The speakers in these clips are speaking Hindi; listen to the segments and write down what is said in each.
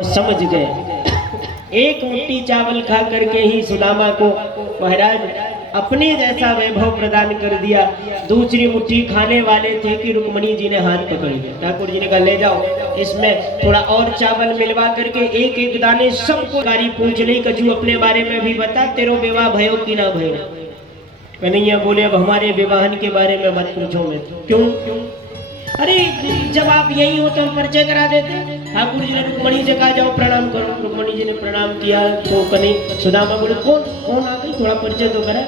समझ गए। एक मुट्ठी चावल खा करके ही सुदामा को महाराज अपने जैसा वैभव प्रदान कर दिया। दूसरी मुट्ठी खाने वाले थे कि रुक्मणी जी ने हाथ पकड़ लिया। ठाकुर जी ने कहा ले जाओ, इसमें थोड़ा और चावल मिलवा करके एक एक दाने सबको गारी पूछ ली। कछु अपने बारे में भी बता, तेरो विवाह भयो कि ना भयो। कन्हैया बोले अब हमारे विवाहन के बारे में मत पूछो। मैं क्यों? अरे जब आप यही हो तो हम परिचय करा देते। ठाकुर जी ने रुक्मणी से कहा जाओ प्रणाम करो। रुक्मणी जी ने प्रणाम किया तो सुदामा बोले कौन कौन आ गई, थोड़ा परिचय तो करा।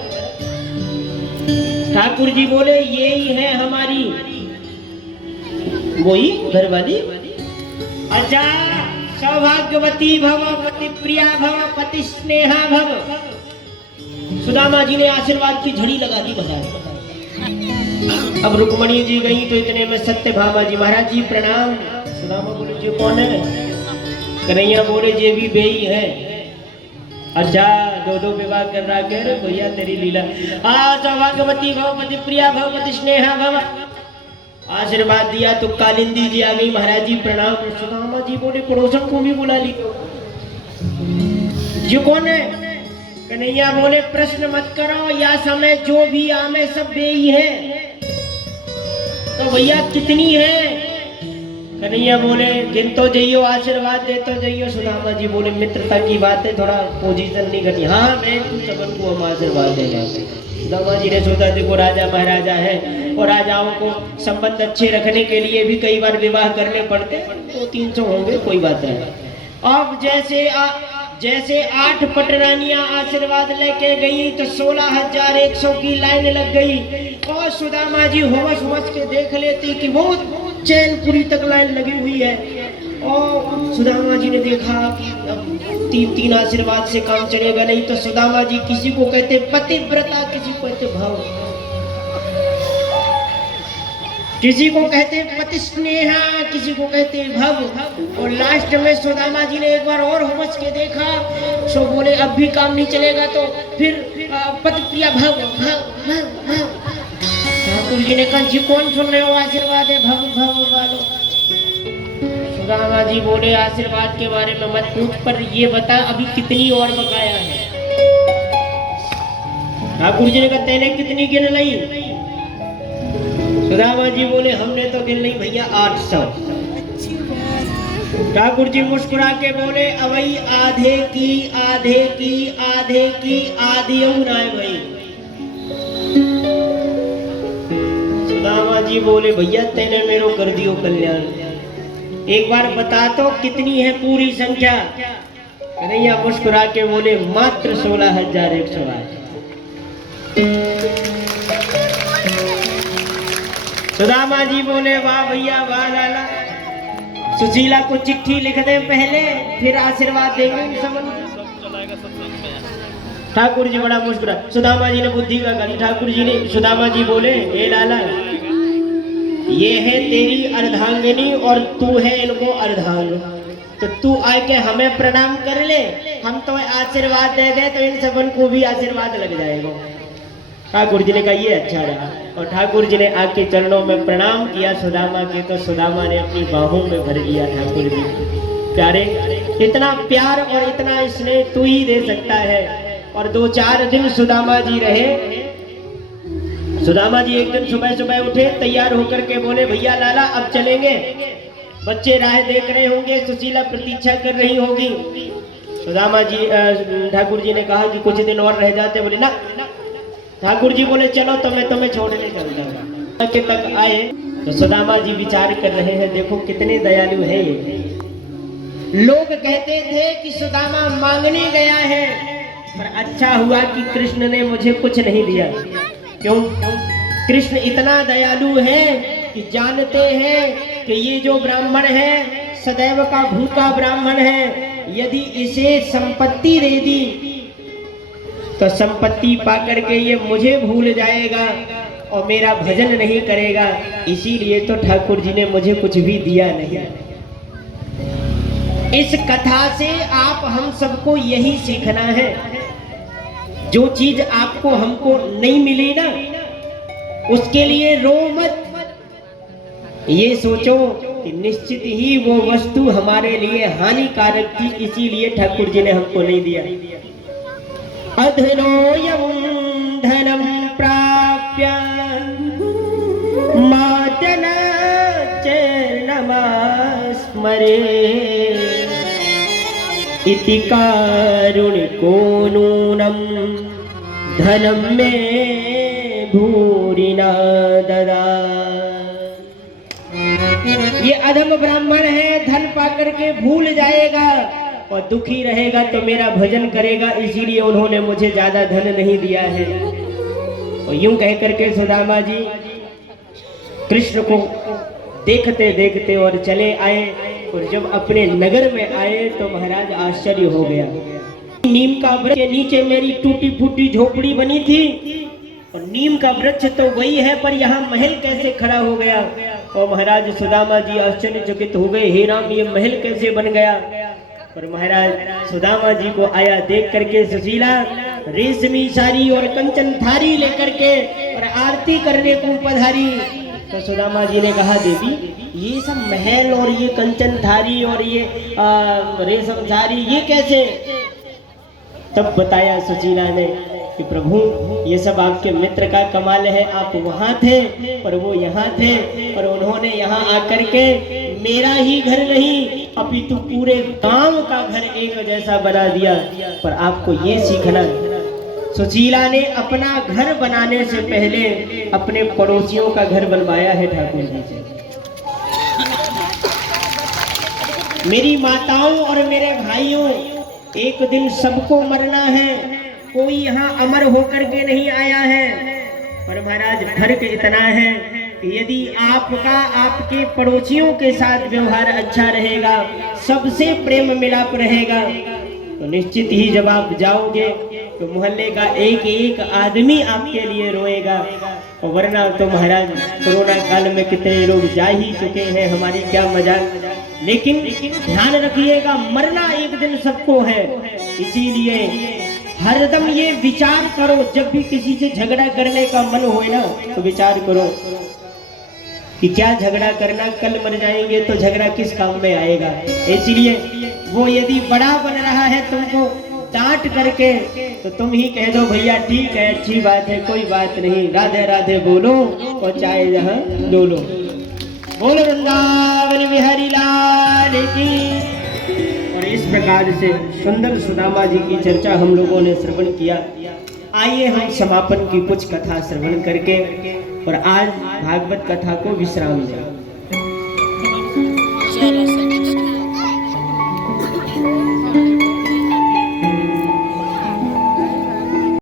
ठाकुर जी बोले यही है हमारी वही घरवाली। अच्छा, सौभाग्यवती भव, पति प्रिया भव, पति स्नेहा भव। सुदामा जी ने आशीर्वाद की झड़ी लगा दी महाराज। अब रुक्मणी जी गई तो इतने में सत्यभामा जी, महाराज जी प्रणाम। सुदामा बोले जी कौन है? कन्हैया बोले ये भी बेई है। अच्छा, दो दो विवाह कर रहा है भैया तेरी लीला। सौभाग्यवती भव, पति प्रिया भव, पति स्नेहा भव। आशीर्वाद दिया तो कालिंदी जी आ गई। महाराज जी प्रणाम। सुदामा जी बोले पड़ोसन को भी बुला ली। जी कौन है? कन्हैया बोले प्रश्न मत करो, या समय जो भी आमे सब बेई है। तो भैया कितनी है? कन्हैया बोले जिन तो जइयो आशीर्वाद दे तो जइयो। सुदामा जी बोले मित्रता की बात है, थोड़ा पोजीशन नहीं करनी। हाँ मैं सबन को हम आशीर्वाद देगा। सुदामा जी ने सोचा देखो राजा महाराजा है और राजाओं को संबंध अच्छे रखने के लिए भी कई बार विवाह करने पड़ते। 200-300 होंगे, कोई बात नहीं। अब जैसे 8 पटरानियां आशीर्वाद लेके गई तो 16,100 की लाइन लग गई। और सुदामा जी होश के देख लेती कि वो चैनपुरी तक लाइन लगी हुई है। और सुदामा जी ने देखा अब 3 आशीर्वाद से काम चलेगा नहीं। तो सुदामा जी किसी को कहते पतिव्रता, किसी को कहते भाव, किसी को कहते पति स्नेहा, किसी को कहते भव। और लास्ट में सुदामा जी ने एक बार और होश के देखा सो बोले अब भी काम नहीं चलेगा तो फिर पति प्रिया भव भव भव भव। ठाकुर जी ने कहा जी कौन सुन रहे हो, आशीर्वाद है भव भव वालो। सुदामा जी बोले आशीर्वाद के बारे में मत पूछ, पर ये बता अभी कितनी और बकाया है। ठाकुर जी ने कहा तेने कितनी गिन ली? सुदामा जी बोले हमने तो गिन नहीं भैया 800। ठाकुर जी मुस्कुरा के बोले अवई आधे की आधे की आधे की आधी उनाए भाई। सुदामा जी बोले भैया तेने मेरो कर दियो कल्याण, एक बार बता तो कितनी है पूरी संख्या। कन्हैया मुस्कुरा के बोले मात्र 16,108। सुदामा जी बोले वाह भैया वाह लाला, सुशीला को चिट्ठी लिख दे पहले फिर आशीर्वाद देंगे समझ। ठाकुर जी बड़ा मुस्कुरा। सुदामा जी ने बुद्धि का गाली। ठाकुर जी ने सुदामा जी बोले ए लाला ये है तेरी अर्धांगिनी और तू है इनको अर्धांग, तो तू आके हमें प्रणाम कर ले, हम तो आशीर्वाद दे दे तो इन सबन को भी आशीर्वाद लग जाएगा। ठाकुर जी ने कहा ये अच्छा रहा। और ठाकुर जी ने आके चरणों में प्रणाम किया सुदामा के, तो सुदामा ने अपनी बाहों में भर लिया। ठाकुर जी प्यारे, इतना प्यार और इतना स्नेह तू ही दे सकता है। और 2-4 दिन सुदामा जी रहे। सुदामा जी एक दिन सुबह उठे, तैयार होकर के बोले भैया लाला अब चलेंगे, बच्चे राह देख रहे होंगे, सुशीला प्रतीक्षा कर रही होगी। सुदामा जी ठाकुर जी ने कहा कि कुछ दिन और रह जाते। बोले ना। ठाकुर जी बोले चलो तो मैं तुम्हें छोड़ने चलता हूँ। के तक आए तो सुदामा जी विचार कर रहे हैं देखो कितने दयालु है ये। लोग कहते थे कि सुदामा मांगने गया है, पर अच्छा हुआ कि कृष्ण ने मुझे कुछ नहीं दिया। क्यों? कृष्ण इतना दयालु है कि जानते हैं कि ये जो ब्राह्मण है सदैव का भूखा ब्राह्मण है, यदि इसे संपत्ति दे दी तो संपत्ति पाकर के ये मुझे भूल जाएगा और मेरा भजन नहीं करेगा। इसीलिए तो ठाकुर जी ने मुझे कुछ भी दिया नहीं। इस कथा से आप हम सबको यही सीखना है, जो चीज आपको हमको नहीं मिली ना उसके लिए रो मत। ये सोचो कि निश्चित ही वो वस्तु हमारे लिए हानिकारक थी, इसीलिए ठाकुर जी ने हमको नहीं दिया। अधनोयं धनम प्राप्य मातन चरणमास्मरे इति कारुणिको नूनं धनम में भूरि न ददा। ये अधम ब्राह्मण है, धन पाकर के भूल जाएगा और दुखी रहेगा तो मेरा भजन करेगा, इसीलिए उन्होंने मुझे ज्यादा धन नहीं दिया है। और यूं कह करके सुदामा जी कृष्ण को देखते देखते और चले आए। और जब अपने नगर में आए तो महाराज आश्चर्य हो गया। नीम का वृक्ष के नीचे मेरी टूटी फूटी झोपड़ी बनी थी, और नीम का वृक्ष तो वही है, पर यहाँ महल कैसे खड़ा हो गया। और महाराज सुदामा जी आश्चर्यचकित हो गए, हे राम ये महल कैसे बन गया। और महाराज सुदामा जी को आया देख करके सुशीला रेशमी साड़ी और कंचन थारी लेकर के और आरती करने को पधारी। तो सुदामा जी ने कहा, देवी ये सब महल और ये कंचन थारी और ये रेशम साड़ी ये कैसे। तब बताया सुशीला ने कि प्रभु ये सब आपके मित्र का कमाल है, आप वहाँ थे पर वो यहाँ थे, और उन्होंने यहाँ आकर के मेरा ही घर नहीं अपितु पूरे गांव का घर एक जैसा बना दिया। पर आपको ये सीखना, सुशीला ने अपना घर बनाने से पहले अपने पड़ोसियों का घर बनवाया है ठाकुर जी से। मेरी माताओं और मेरे भाइयों, एक दिन सबको मरना है, कोई यहाँ अमर होकर के नहीं आया है। पर महाराज फर्क इतना है कि यदि आपका आपके पड़ोसियों के साथ व्यवहार अच्छा रहेगा, सबसे प्रेम मिलाप रहेगा, तो निश्चित ही जब आप जाओगे तो मोहल्ले का एक एक आदमी आपके लिए रोएगा। और वरना तो महाराज कोरोना काल में कितने लोग जा ही चुके हैं, हमारी क्या मजाक। लेकिन ध्यान रखिएगा, मरना एक दिन सबको है, इसीलिए हरदम ये विचार करो, जब भी किसी से झगड़ा करने का मन होए ना तो विचार करो कि क्या झगड़ा करना, कल मर जाएंगे तो झगड़ा किस काम में आएगा। इसलिए वो यदि बड़ा बन रहा है तुमको डांट करके, तो तुम ही कह दो भैया ठीक है, अच्छी बात है, कोई बात नहीं, राधे राधे बोलो और चाहे जहाँ डोलो। बोलो वृंदावन बिहारी लाल की। और इस प्रकार से सुंदर सुदामा जी की चर्चा हम लोगों ने श्रवण किया। आइए हम समापन की कुछ कथा श्रवण करके और आज भागवत कथा को विश्राम दें।